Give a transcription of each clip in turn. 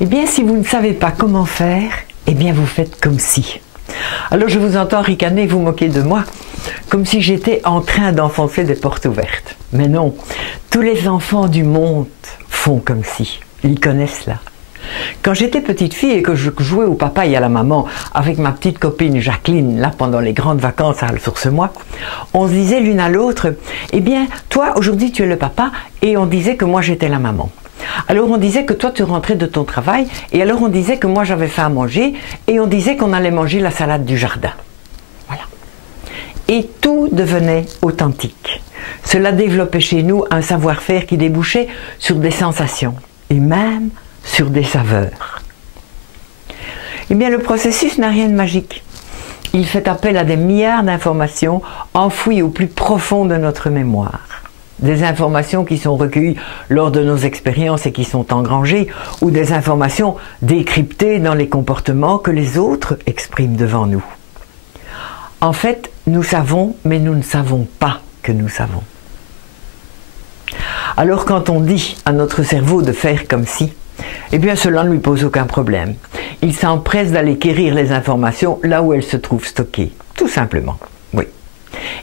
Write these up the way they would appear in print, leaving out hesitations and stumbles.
Eh bien, si vous ne savez pas comment faire, eh bien, vous faites comme si. Alors, je vous entends ricaner, vous moquer de moi, comme si j'étais en train d'enfoncer des portes ouvertes. Mais non, tous les enfants du monde font comme si. Ils connaissent cela. Quand j'étais petite fille et que je jouais au papa et à la maman avec ma petite copine Jacqueline, là pendant les grandes vacances à Source-moi, on se disait l'une à l'autre, eh bien, toi aujourd'hui tu es le papa, et on disait que moi j'étais la maman. Alors on disait que toi tu rentrais de ton travail, et alors on disait que moi j'avais fait à manger, et on disait qu'on allait manger la salade du jardin. Voilà. Et tout devenait authentique. Cela développait chez nous un savoir-faire qui débouchait sur des sensations, et même sur des saveurs. Eh bien, le processus n'a rien de magique. Il fait appel à des milliards d'informations enfouies au plus profond de notre mémoire. Des informations qui sont recueillies lors de nos expériences et qui sont engrangées, ou des informations décryptées dans les comportements que les autres expriment devant nous. En fait, nous savons, mais nous ne savons pas que nous savons. Alors quand on dit à notre cerveau de faire comme si, eh bien cela ne lui pose aucun problème. Il s'empresse d'aller quérir les informations là où elles se trouvent stockées, tout simplement. Oui.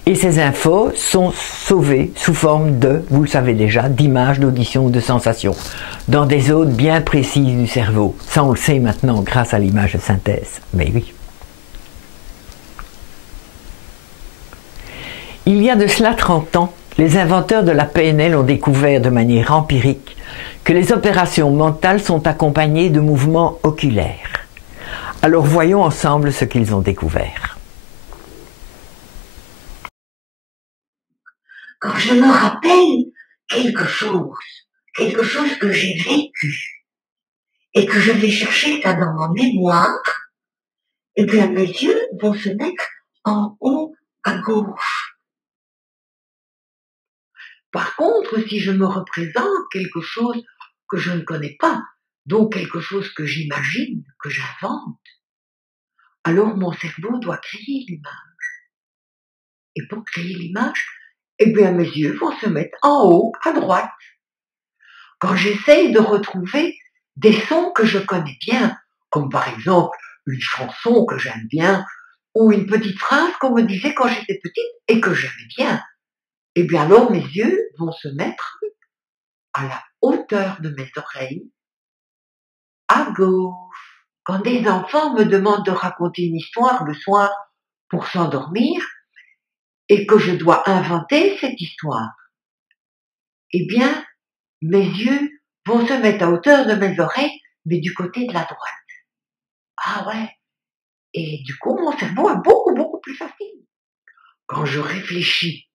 Et ces infos sont sauvées sous forme de, vous le savez déjà, d'images, d'auditions ou de sensations, dans des zones bien précises du cerveau. Ça on le sait maintenant grâce à l'image de synthèse. Mais oui. Il y a de cela 30 ans, les inventeurs de la PNL ont découvert de manière empirique que les opérations mentales sont accompagnées de mouvements oculaires. Alors voyons ensemble ce qu'ils ont découvert. Quand je me rappelle quelque chose que j'ai vécu et que je vais chercher ça dans ma mémoire, eh bien mes yeux vont se mettre en haut à gauche. Par contre, si je me représente quelque chose que je ne connais pas, donc quelque chose que j'imagine, que j'invente, alors mon cerveau doit créer l'image. Et pour créer l'image, eh bien mes yeux vont se mettre en haut à droite. Quand j'essaye de retrouver des sons que je connais bien, comme par exemple une chanson que j'aime bien, ou une petite phrase qu'on me disait quand j'étais petite et que j'aimais bien, eh bien alors mes yeux vont se mettre à la hauteur de mes oreilles, à gauche. Quand des enfants me demandent de raconter une histoire le soir pour s'endormir, et que je dois inventer cette histoire, eh bien, mes yeux vont se mettre à hauteur de mes oreilles, mais du côté de la droite. Ah ouais. Et du coup, mon cerveau est beaucoup plus facile. Quand je réfléchis,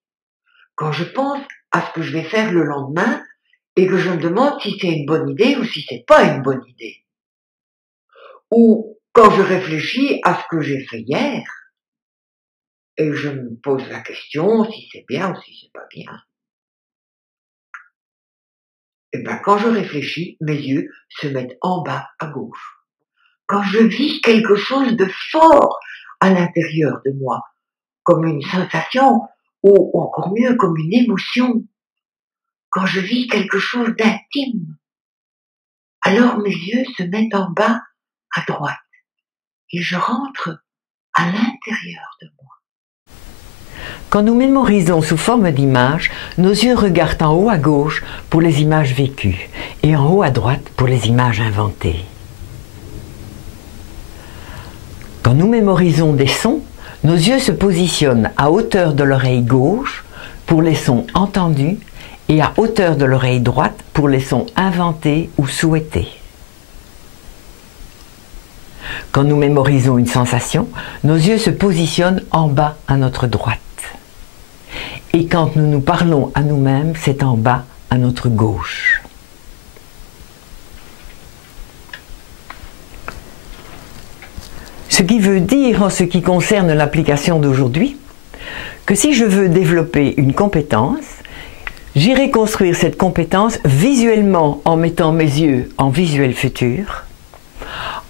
quand je pense à ce que je vais faire le lendemain, et que je me demande si c'est une bonne idée ou si c'est pas une bonne idée. Ou quand je réfléchis à ce que j'ai fait hier, et je me pose la question si c'est bien ou si c'est pas bien. Et ben quand je réfléchis, mes yeux se mettent en bas à gauche. Quand je vis quelque chose de fort à l'intérieur de moi, comme une sensation, ou encore mieux, comme une émotion, quand je vis quelque chose d'intime, alors mes yeux se mettent en bas à droite et je rentre à l'intérieur de moi. Quand nous mémorisons sous forme d'images, nos yeux regardent en haut à gauche pour les images vécues et en haut à droite pour les images inventées. Quand nous mémorisons des sons, nos yeux se positionnent à hauteur de l'oreille gauche pour les sons entendus et à hauteur de l'oreille droite pour les sons inventés ou souhaités. Quand nous mémorisons une sensation, nos yeux se positionnent en bas à notre droite. Et quand nous nous parlons à nous-mêmes, c'est en bas à notre gauche. Ce qui veut dire, en ce qui concerne l'application d'aujourd'hui, que si je veux développer une compétence, j'irai construire cette compétence visuellement en mettant mes yeux en visuel futur,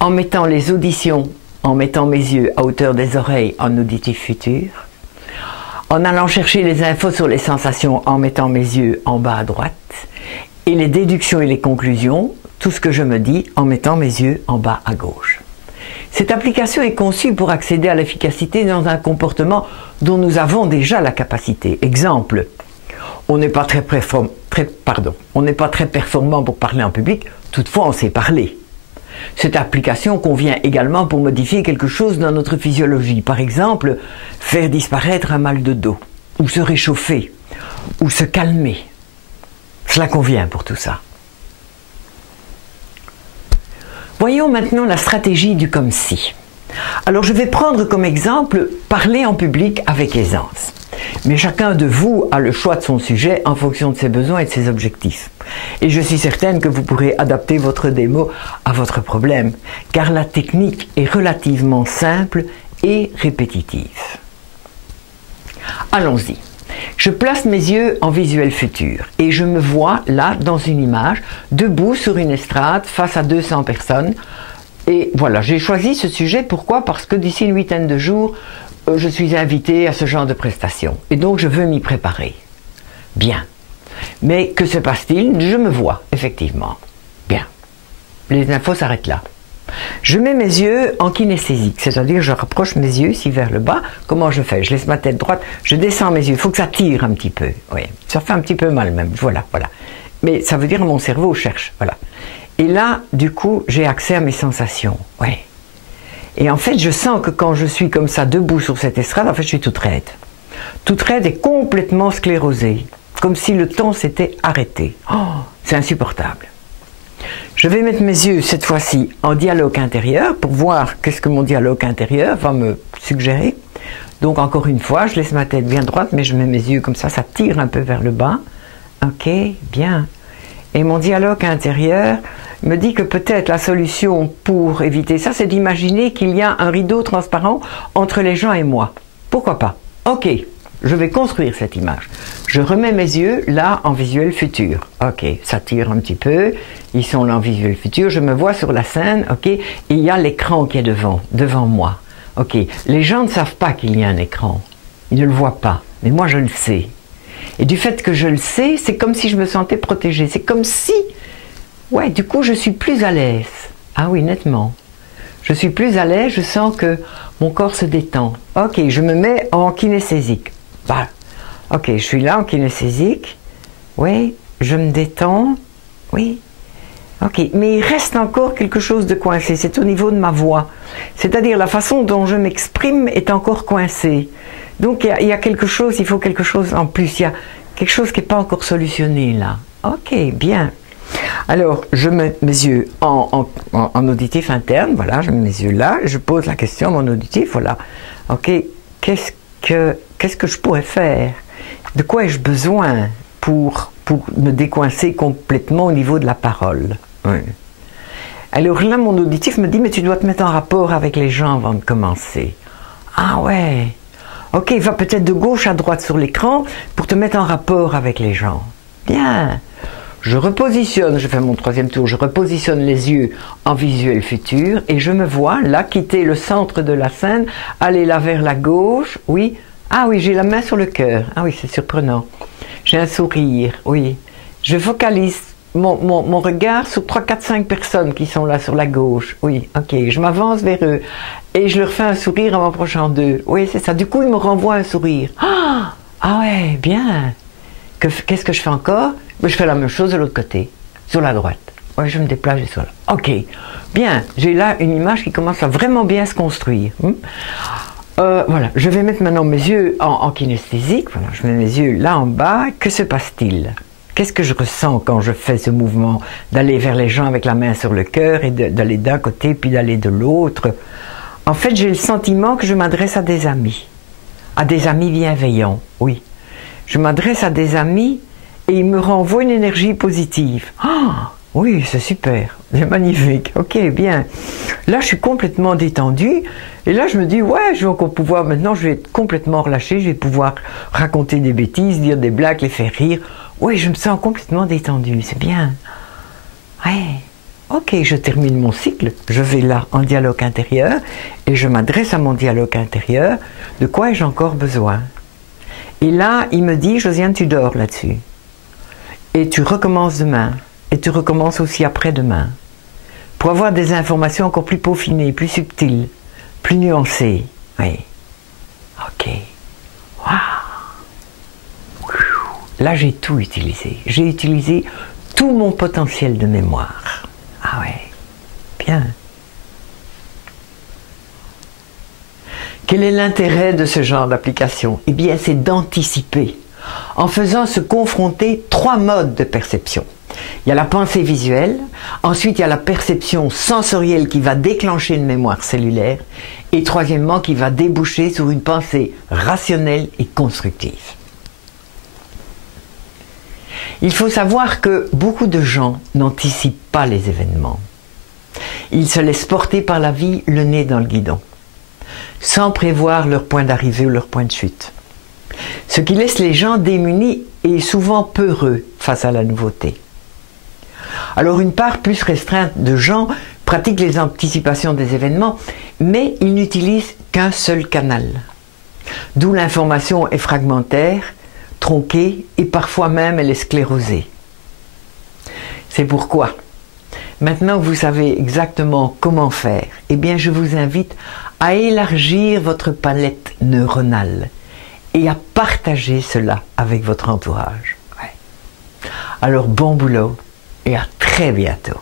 en mettant les auditions, en mettant mes yeux à hauteur des oreilles en auditif futur, en allant chercher les infos sur les sensations en mettant mes yeux en bas à droite, et les déductions et les conclusions tout ce que je me dis en mettant mes yeux en bas à gauche. Cette application est conçue pour accéder à l'efficacité dans un comportement dont nous avons déjà la capacité. Exemple, on n'est pas très performant pour parler en public, toutefois on sait parler. Cette application convient également pour modifier quelque chose dans notre physiologie. Par exemple, faire disparaître un mal de dos, ou se réchauffer, ou se calmer. Cela convient pour tout ça. Voyons maintenant la stratégie du comme si. Alors je vais prendre comme exemple parler en public avec aisance. Mais chacun de vous a le choix de son sujet en fonction de ses besoins et de ses objectifs. Et je suis certaine que vous pourrez adapter votre démo à votre problème, car la technique est relativement simple et répétitive. Allons-y. Je place mes yeux en visuel futur et je me vois là dans une image, debout sur une estrade face à 200 personnes. Et voilà, j'ai choisi ce sujet, pourquoi? Parce que d'ici une huitaine de jours, je suis invitée à ce genre de prestations. Et donc je veux m'y préparer. Bien. Mais que se passe-t-il? Je me vois, effectivement. Bien. Les infos s'arrêtent là. Je mets mes yeux en kinesthésique, c'est-à-dire je rapproche mes yeux ici vers le bas. Comment je fais? Je laisse ma tête droite, je descends mes yeux. Il faut que ça tire un petit peu. Oui, ça fait un petit peu mal même. Voilà, voilà. Mais ça veut dire que mon cerveau cherche. Voilà. Et là, du coup, j'ai accès à mes sensations. Oui. Et en fait, je sens que quand je suis comme ça, debout sur cette estrade, en fait, je suis toute raide. Toute raide et complètement sclérosée. Comme si le temps s'était arrêté. Oh, c'est insupportable. Je vais mettre mes yeux, cette fois-ci, en dialogue intérieur pour voir qu'est-ce que mon dialogue intérieur va me suggérer. Donc, encore une fois, je laisse ma tête bien droite, mais je mets mes yeux comme ça tire un peu vers le bas. Ok, bien. Et mon dialogue intérieur me dit que peut-être la solution pour éviter ça, c'est d'imaginer qu'il y a un rideau transparent entre les gens et moi. Pourquoi pas? Ok, je vais construire cette image. Je remets mes yeux là en visuel futur. Ok, ça tire un petit peu. Ils sont là en visuel futur. Je me vois sur la scène. Ok, et il y a l'écran qui est devant moi. Ok, les gens ne savent pas qu'il y a un écran. Ils ne le voient pas. Mais moi, je le sais. Et du fait que je le sais, c'est comme si je me sentais protégée. C'est comme si... Ouais, du coup, je suis plus à l'aise. Ah oui, nettement. Je suis plus à l'aise, je sens que mon corps se détend. Ok, je me mets en kinesthésique. Voilà. Ok, je suis là en kinesthésique. Oui, je me détends. Oui. Ok, mais il reste encore quelque chose de coincé. C'est au niveau de ma voix. C'est-à-dire la façon dont je m'exprime est encore coincée. Donc il y a quelque chose, il faut quelque chose en plus. Il y a quelque chose qui n'est pas encore solutionné là. Ok, bien. Alors, je mets mes yeux en auditif interne, voilà, je mets mes yeux là, je pose la question à mon auditif, voilà. Ok, qu'est-ce que je pourrais faire? De quoi ai-je besoin pour me décoincer complètement au niveau de la parole? Oui. Alors là, mon auditif me dit, mais tu dois te mettre en rapport avec les gens avant de commencer. Ah ouais. Ok, va peut-être de gauche à droite sur l'écran pour te mettre en rapport avec les gens. Bien. Je repositionne, je fais mon troisième tour, je repositionne les yeux en visuel futur et je me vois là quitter le centre de la scène, aller là vers la gauche, oui. Ah oui, j'ai la main sur le cœur. Ah oui, c'est surprenant. J'ai un sourire, oui. Je focalise mon regard sur 3, 4, 5 personnes qui sont là sur la gauche. Oui, ok, je m'avance vers eux et je leur fais un sourire en m'approchant d'eux. Oui, c'est ça. Du coup, ils me renvoient un sourire. Ah ouais, bien. Qu'est-ce que je fais encore? Je fais la même chose de l'autre côté, sur la droite. Oui, je me déplace, je suis là. Ok, bien. J'ai là une image qui commence à vraiment bien se construire. Voilà, je vais mettre maintenant mes yeux en kinesthésique. Voilà, je mets mes yeux là en bas. Que se passe-t-il? Qu'est-ce que je ressens quand je fais ce mouvement d'aller vers les gens avec la main sur le cœur et d'aller d'un côté puis d'aller de l'autre? En fait, j'ai le sentiment que je m'adresse à des amis bienveillants, oui. Je m'adresse à des amis et ils me renvoient une énergie positive. Ah, oui, c'est super, c'est magnifique, ok, bien. Là, je suis complètement détendue et là, je me dis, ouais, je vais encore pouvoir, maintenant, je vais être complètement relâchée, je vais pouvoir raconter des bêtises, dire des blagues, les faire rire. Oui, je me sens complètement détendue, c'est bien. Ouais, ok, je termine mon cycle, je vais là en dialogue intérieur et je m'adresse à mon dialogue intérieur. De quoi ai-je encore besoin? Et là, il me dit, Josiane, tu dors là-dessus. Et tu recommences demain. et tu recommences aussi après-demain pour avoir des informations encore plus peaufinées, plus subtiles, plus nuancées. Oui. Ok. Waouh. Là, j'ai tout utilisé. J'ai utilisé tout mon potentiel de mémoire. Ah ouais. Bien. Quel est l'intérêt de ce genre d'application? Eh bien, c'est d'anticiper, en faisant se confronter 3 modes de perception. Il y a la pensée visuelle, ensuite il y a la perception sensorielle qui va déclencher une mémoire cellulaire, et troisièmement qui va déboucher sur une pensée rationnelle et constructive. Il faut savoir que beaucoup de gens n'anticipent pas les événements. Ils se laissent porter par la vie le nez dans le guidon, sans prévoir leur point d'arrivée ou leur point de chute. Ce qui laisse les gens démunis et souvent peureux face à la nouveauté. Alors une part plus restreinte de gens pratiquent les anticipations des événements, mais ils n'utilisent qu'un seul canal. D'où l'information est fragmentaire, tronquée et parfois même elle est sclérosée. C'est pourquoi, maintenant que vous savez exactement comment faire, eh bien je vous invite à élargir votre palette neuronale et à partager cela avec votre entourage. Ouais. Alors bon boulot et à très bientôt.